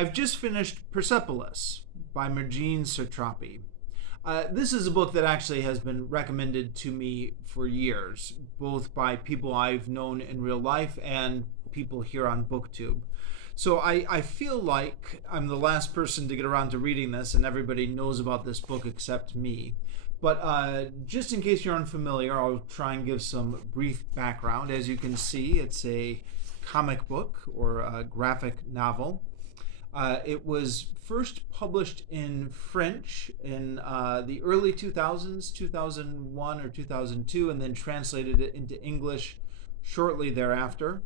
I've just finished Persepolis by Marjane Satrapi. This is a book that actually has been recommended to me for years, both by people I've known in real life and people here on BookTube. So I feel like I'm the last person to get around to reading this, and everybody knows about this book except me. But just in case you're unfamiliar, I'll try and give some brief background. As you can see, it's a comic book or a graphic novel. It was first published in French in the early 2000s, 2001 or 2002, and then translated it into English shortly thereafter.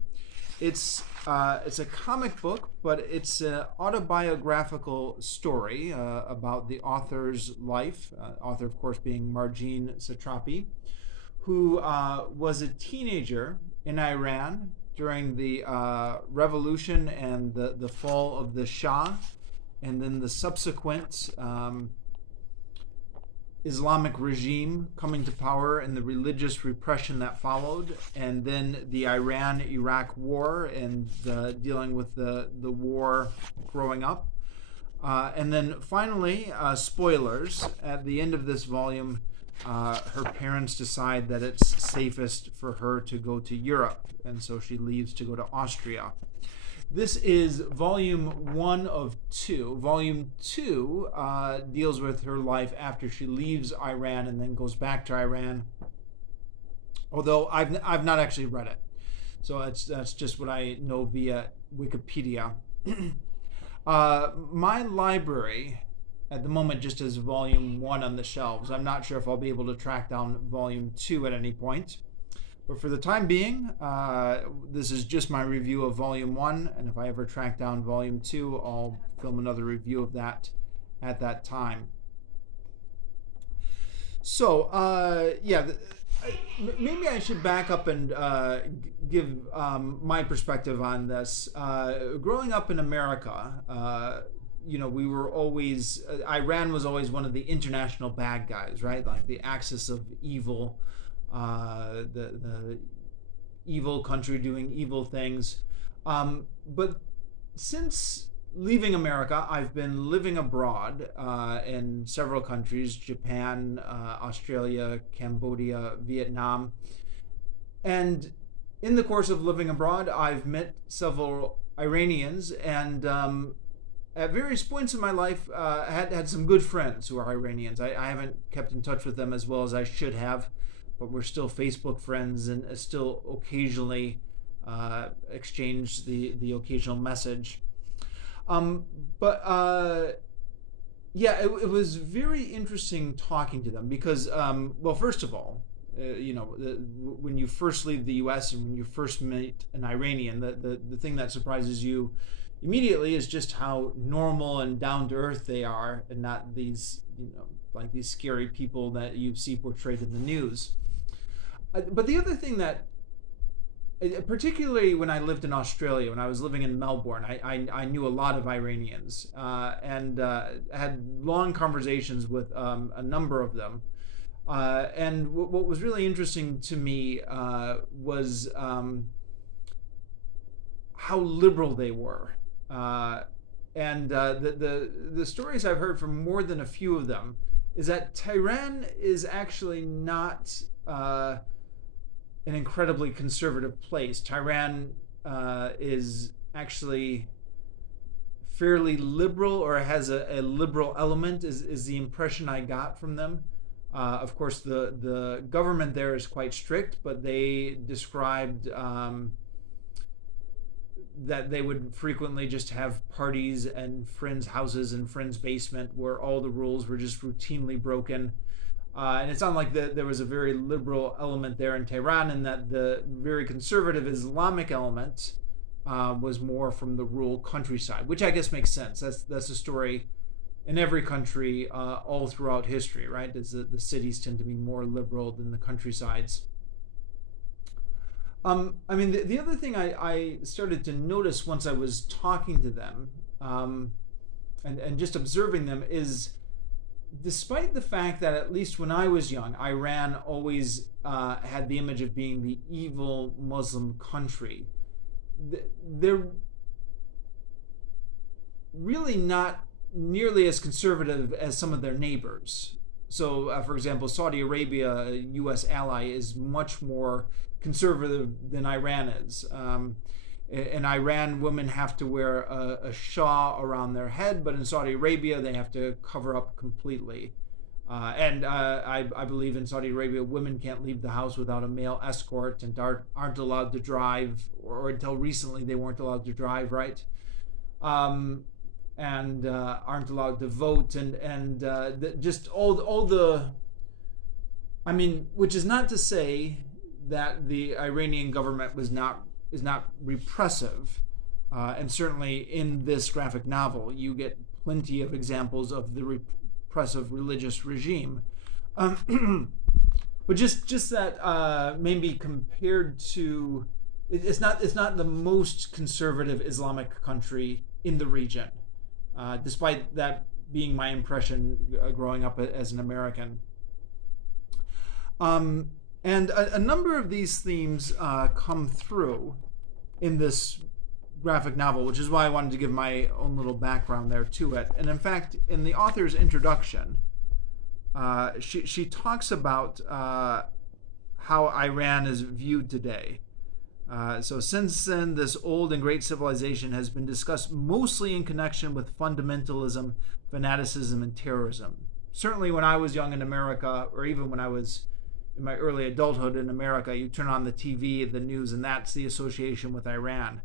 It's a comic book, but it's an autobiographical story about the author's life. Author, of course, being Marjane Satrapi, who was a teenager in Iran during the revolution and the fall of the Shah, and then the subsequent Islamic regime coming to power and the religious repression that followed, and then the Iran-Iraq war and dealing with the war growing up. And then finally, spoilers, at the end of this volume, her parents decide that it's safest for her to go to Europe, and so she leaves to go to Austria. This is volume 1 of 2. Volume 2 deals with her life after she leaves Iran and then goes back to Iran, although I've not actually read it, so that's just what I know via Wikipedia. My library at the moment just has volume 1 on the shelves. I'm not sure if I'll be able to track down volume 2 at any point. But for the time being, this is just my review of volume 1. And if I ever track down volume 2, I'll film another review of that at that time. So, maybe I should back up and give my perspective on this. Growing up in America, we were always, Iran was always one of the international bad guys, right? Like the axis of evil, the evil country doing evil things. But since leaving America, I've been living abroad in several countries: Japan, Australia, Cambodia, Vietnam. And in the course of living abroad, I've met several Iranians, and at various points in my life, had some good friends who are Iranians. I haven't kept in touch with them as well as I should have, but we're still Facebook friends and still occasionally exchange the occasional message. It was very interesting talking to them because, well, first of all, when you first leave the U.S. and when you first meet an Iranian, the thing that surprises you immediately is just how normal and down to earth they are, and not these, like these scary people that you see portrayed in the news. But the other thing that, particularly when I lived in Australia, when I was living in Melbourne, I knew a lot of Iranians and had long conversations with a number of them. And what was really interesting to me was how liberal they were. The stories I've heard from more than a few of them is that Tehran is actually not an incredibly conservative place. Tehran is actually fairly liberal, or has a liberal element, is the impression I got from them. Of course, the government there is quite strict, but they described that they would frequently just have parties and friends' houses and friends' basement where all the rules were just routinely broken. And it sounded like there was a very liberal element there in Tehran, and that the very conservative Islamic element was more from the rural countryside, which I guess makes sense. That's a story in every country all throughout history, right? Is the cities tend to be more liberal than the countrysides. The other thing I started to notice once I was talking to them and just observing them is, despite the fact that at least when I was young, Iran always had the image of being the evil Muslim country, there really not nearly as conservative as some of their neighbors. So, for example, Saudi Arabia, a U.S. ally, is much more conservative than Iran is. In Iran, women have to wear a shawl around their head, but in Saudi Arabia, they have to cover up completely. I believe in Saudi Arabia, women can't leave the house without a male escort and aren't allowed to drive, or until recently, they weren't allowed to drive, right? Um, and aren't allowed to vote, just all the. I mean, which is not to say that the Iranian government is not repressive, and certainly in this graphic novel, you get plenty of examples of the repressive religious regime. But just that maybe compared to, it's not the most conservative Islamic country in the region, despite that being my impression growing up as an American. And a number of these themes come through in this graphic novel, which is why I wanted to give my own little background there to it. And in fact, in the author's introduction, she talks about how Iran is viewed today. So since then, this old and great civilization has been discussed mostly in connection with fundamentalism, fanaticism, and terrorism. Certainly when I was young in America, or even when I was in my early adulthood in America, you turn on the TV, the news, and that's the association with Iran.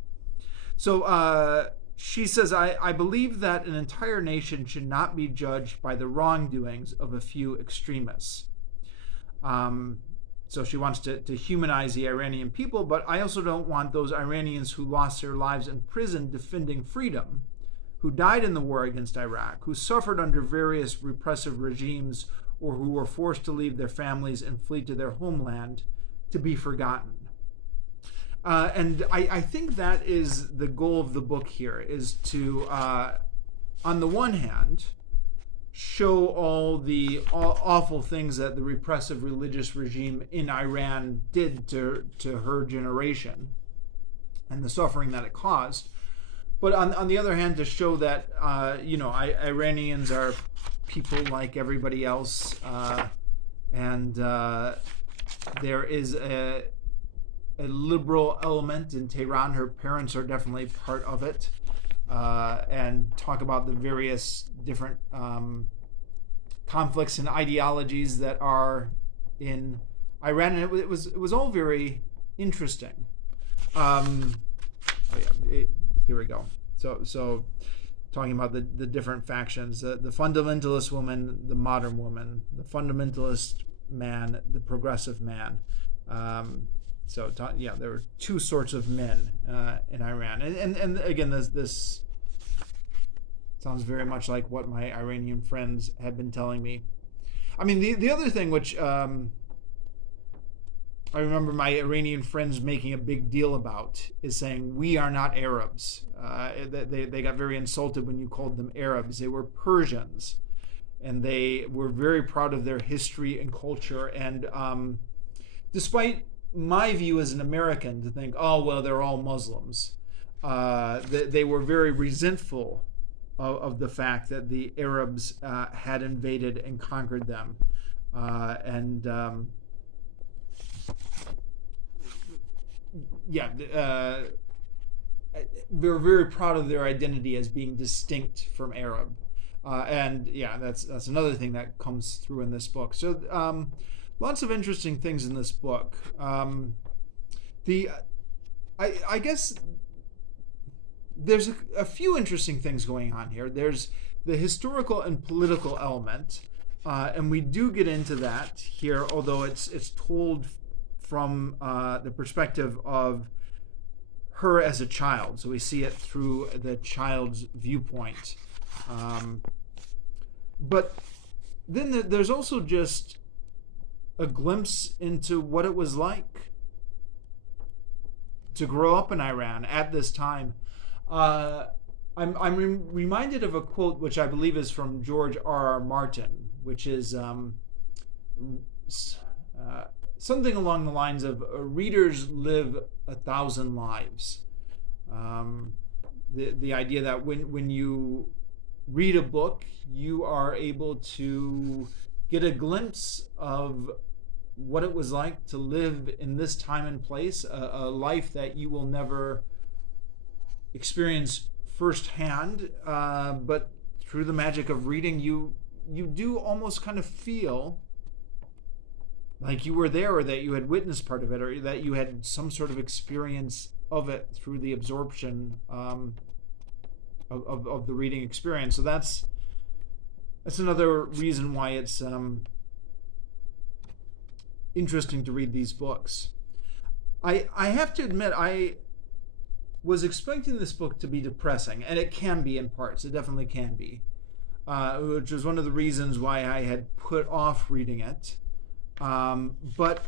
So she says, I believe that an entire nation should not be judged by the wrongdoings of a few extremists. So she wants to humanize the Iranian people, but I also don't want those Iranians who lost their lives in prison defending freedom, who died in the war against Iraq, who suffered under various repressive regimes, or who were forced to leave their families and flee to their homeland, to be forgotten. And I think that is the goal of the book here, is to, on the one hand, show all the awful things that the repressive religious regime in Iran did to her generation and the suffering that it caused. But on the other hand, to show that, Iranians are people like everybody else, and there is a liberal element in Tehran. Her parents are definitely part of it, and talk about the various different conflicts and ideologies that are in Iran, and it was all very interesting. Here we go. So talking about the different factions, the fundamentalist woman, the modern woman, the fundamentalist man, the progressive man. There were two sorts of men in Iran, and again, this sounds very much like what my Iranian friends had been telling me. I mean, the other thing which I remember my Iranian friends making a big deal about is saying, we are not Arabs. They got very insulted when you called them Arabs. They were Persians, and they were very proud of their history and culture. And despite my view as an American to think, oh, well, they're all Muslims, they were very resentful of the fact that the Arabs had invaded and conquered them. They're very proud of their identity as being distinct from Arab. That's another thing that comes through in this book. So lots of interesting things in this book. I guess there's a few interesting things going on here. There's the historical and political element, and we do get into that here, although it's told from the perspective of her as a child. So we see it through the child's viewpoint. But then there's also just a glimpse into what it was like to grow up in Iran at this time. I'm reminded of a quote which I believe is from George R.R. Martin, which is something along the lines of readers live 1,000 lives. the idea that when you read a book, you are able to get a glimpse of what it was like to live in this time and place, a life that you will never experience firsthand, but through the magic of reading, you do almost kind of feel like you were there, or that you had witnessed part of it, or that you had some sort of experience of it through the absorption of the reading experience. So that's another reason why it's interesting to read these books. I have to admit, I was expecting this book to be depressing, and it can be in parts. It definitely can be, which was one of the reasons why I had put off reading it. But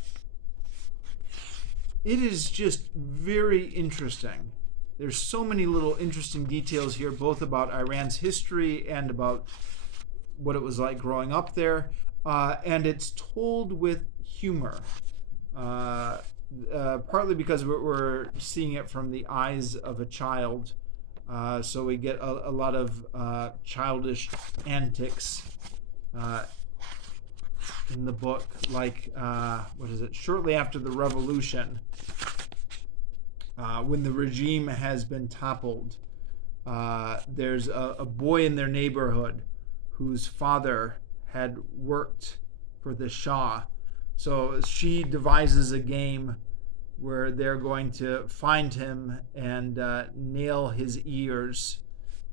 it is just very interesting. There's so many little interesting details here, both about Iran's history and about what it was like growing up there. And it's told with humor, partly because we're seeing it from the eyes of a child. So we get a lot of childish antics in the book, like shortly after the revolution, when the regime has been toppled, there's a boy in their neighborhood whose father had worked for the Shah. So she devises a game where they're going to find him and nail his ears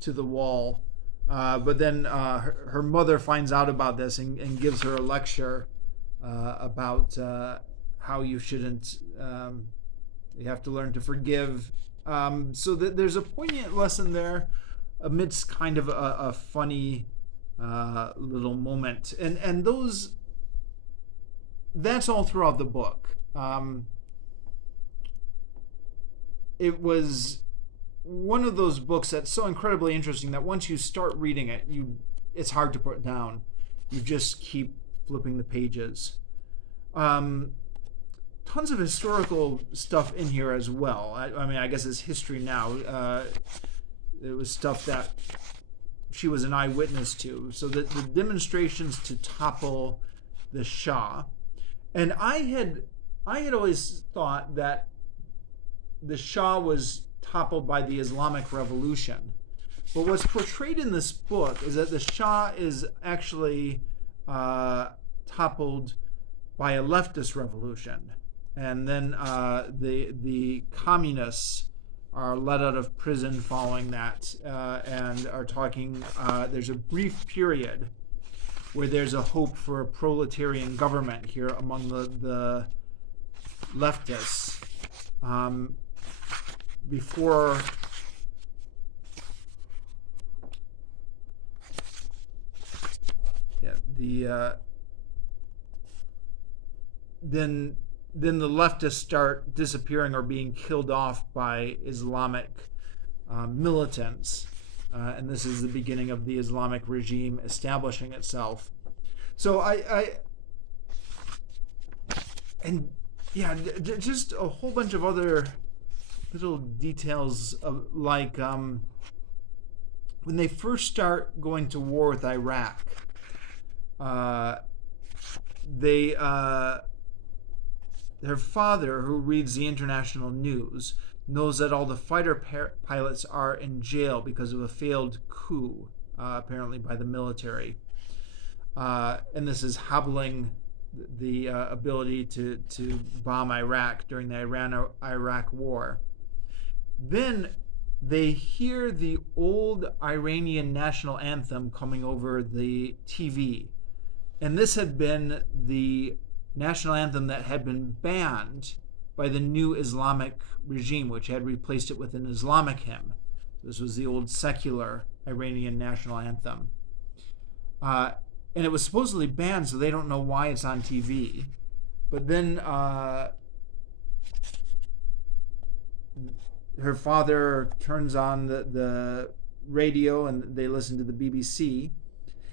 to the wall. But then her mother finds out about this and gives her a lecture about how you shouldn't, you have to learn to forgive. So there's a poignant lesson there amidst kind of a funny little moment. And that's all throughout the book. It was one of those books that's so incredibly interesting that once you start reading it, it's hard to put down. You just keep flipping the pages. Tons of historical stuff in here as well. I mean, I guess it's history now. It was stuff that she was an eyewitness to. So the demonstrations to topple the Shah. And I had always thought that the Shah was toppled by the Islamic Revolution. But what's portrayed in this book is that the Shah is actually toppled by a leftist revolution. And then the communists are let out of prison following that, and are talking, there's a brief period where there's a hope for a proletarian government here among the leftists. Before then the leftists start disappearing or being killed off by Islamic militants, and this is the beginning of the Islamic regime establishing itself. So just a whole bunch of other little details of, like when they first start going to war with Iraq, their father, who reads the international news, knows that all the fighter pilots are in jail because of a failed coup, apparently by the military, and this is hobbling the ability to bomb Iraq during the Iran-Iraq war. Then they hear the old Iranian national anthem coming over the TV. And this had been the national anthem that had been banned by the new Islamic regime, which had replaced it with an Islamic hymn. This was the old secular Iranian national anthem. And it was supposedly banned, so they don't know why it's on TV. But then her father turns on the radio and they listen to the BBC.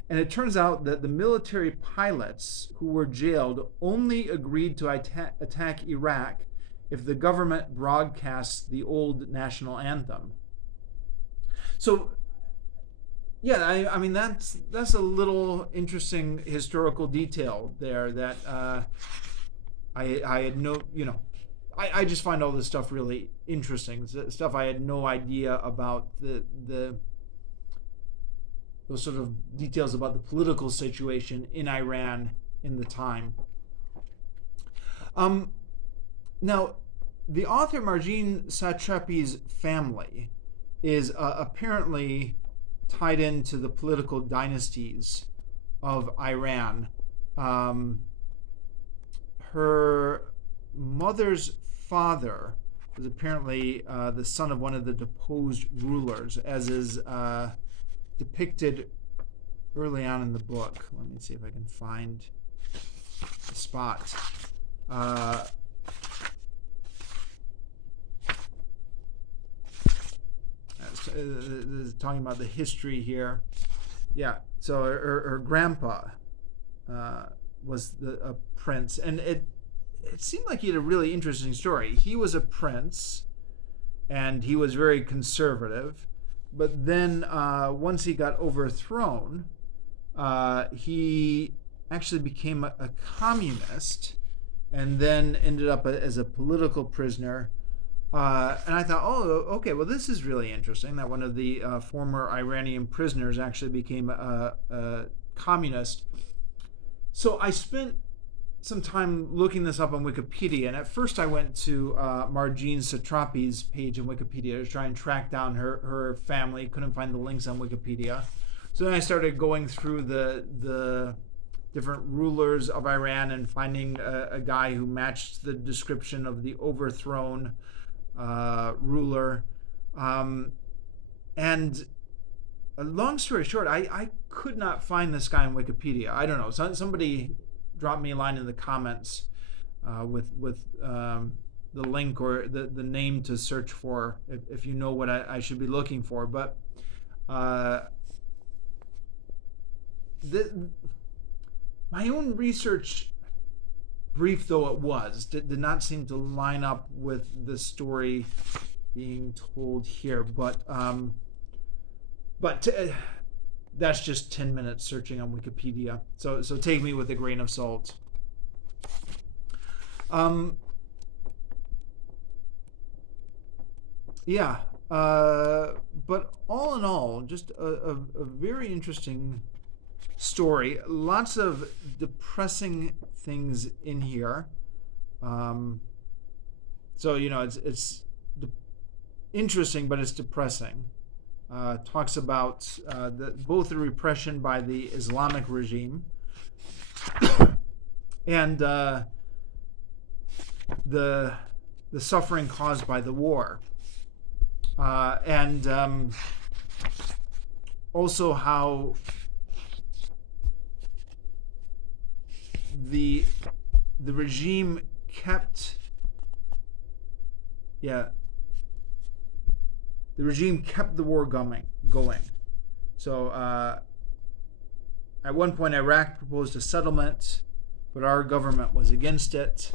And it turns out that the military pilots who were jailed only agreed to attack Iraq if the government broadcasts the old national anthem. So yeah, I mean that's a little interesting historical detail there that I had no, I just find all this stuff really interesting. Stuff I had no idea about the those sort of details about the political situation in Iran in the time. Um, Now, the author Marjane Satrapi's family is apparently tied into the political dynasties of Iran. Um, Her mother's father was apparently the son of one of the deposed rulers, as is depicted early on in the book. Let me see if I can find the spot. Talking about the history here. Yeah, so her grandpa was a prince, and it seemed like he had a really interesting story. He was a prince, and he was very conservative, but then once he got overthrown, he actually became a communist, and then ended up as a political prisoner. And I thought, oh, okay, well, this is really interesting that one of the former Iranian prisoners actually became a communist. So I spent some time looking this up on Wikipedia, and at first I went to Marjane Satrapi's page on Wikipedia to try and track down her family. Couldn't find the links on Wikipedia. So then I started going through the different rulers of Iran and finding a guy who matched the description of the overthrown ruler. And a long story short, I could not find this guy on Wikipedia. I don't know. Somebody dropped me a line in the comments with the link or the name to search for if you know what I should be looking for. But my own research, brief though it was, did not seem to line up with the story being told here. But that's just 10 minutes searching on Wikipedia. So take me with a grain of salt. Yeah. But all in all, just a very interesting story. Lots of depressing things in here. So it's interesting, but it's depressing. Talks about both the repression by the Islamic regime and the suffering caused by the war, and also how the regime kept the war going. So at one point Iraq proposed a settlement, but our government was against it.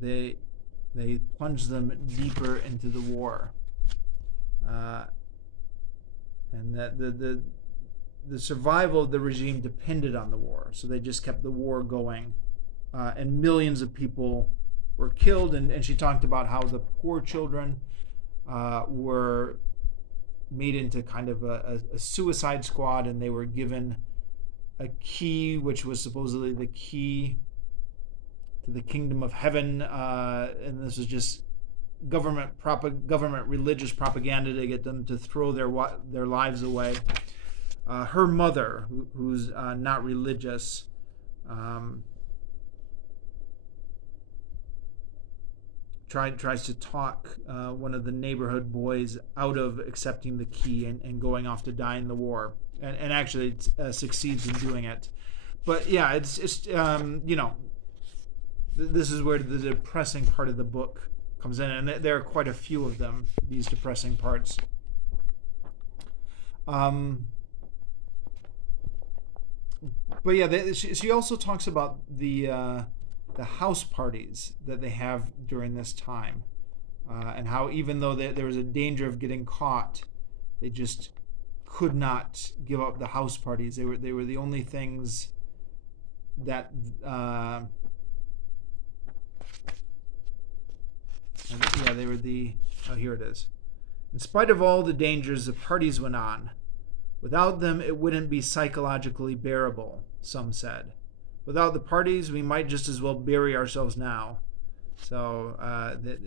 They plunged them deeper into the war, and that the survival of the regime depended on the war. So they just kept the war going, and millions of people were killed. And she talked about how the poor children were made into kind of a suicide squad, and they were given a key, which was supposedly the key to the kingdom of heaven, and this was just government religious propaganda to get them to throw their lives away. Her mother, who's not religious, tries to talk one of the neighborhood boys out of accepting the key and going off to die in the war, and actually succeeds in doing it. But yeah, it's this is where the depressing part of the book comes in, and there are quite a few of them, these depressing parts. But yeah, she also talks about the house parties that they have during this time. and how even though there was a danger of getting caught, they just could not give up the house parties. They were the only things that they were the here it is. In spite of all the dangers, the parties went on. Without them, it wouldn't be psychologically bearable, some said. Without the parties, we might just as well bury ourselves now. So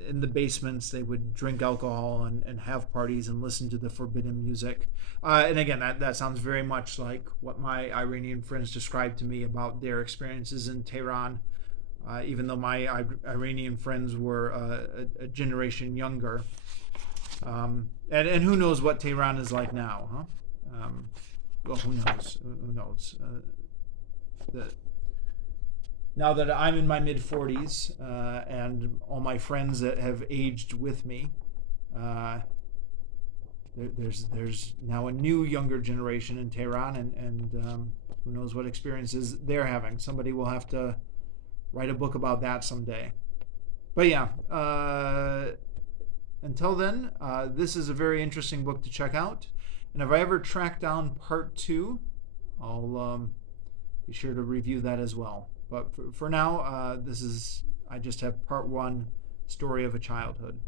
in the basements, they would drink alcohol and have parties and listen to the forbidden music. And again, that sounds very much like what my Iranian friends described to me about their experiences in Tehran. Even though my Iranian friends were a generation younger. And who knows what Tehran is like now, huh? Well, who knows? Who knows? Now that I'm in my mid-40s and all my friends that have aged with me, there's now a new younger generation in Tehran, and who knows what experiences they're having. Somebody will have to write a book about that someday. But yeah, until then, this is a very interesting book to check out. And if I ever track down part 2, I'll be sure to review that as well. But for now, I just have part 1, Story of a Childhood.